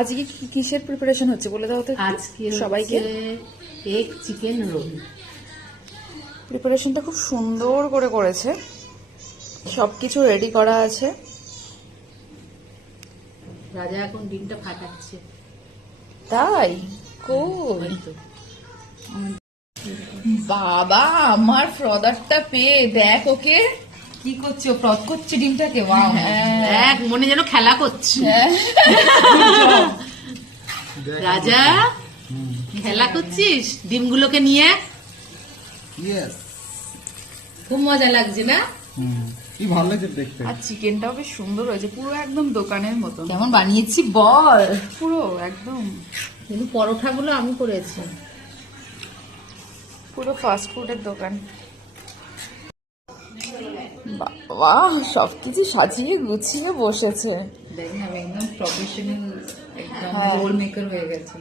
আজকে কিসের প্রিপারেশন হচ্ছে বলে দাও তো আজকে সবাইকে। Egg chicken roll. প্রিপারেশনটা খুব সুন্দর করে করেছে, সবকিছু রেডি করা আছে। রাজা এখন ডিমটা ফাটাচ্ছে। তাই কই বাবা, আমার ফ্রদারটা পেয়ে দেখ ওকে কি করছে, ও ফ্রদ করছে ডিমটাকে। ওয়াও, এক মনে যেন খেলা করছে। রাজা খেলা করছিস ডিমগুলোকে নিয়ে। খুব মজা লাগছে না? কি ভালো লাগছে দেখতে। আর চিকেনটাও বেশ সুন্দর হয়েছে, পুরো একদম দোকানের মতো। কেমন বানিয়েছি বল, পুরো একদম। কিন্তু পরোটাগুলো আমি করেছি। পুরো ফাস্ট ফুডের দোকান। বাহ, সবকিছু সাজিয়ে গুছিয়ে বসেছে। দেখেন আমি একদম প্রফেশনাল, একদম রোল মেকার হয়ে গেছে।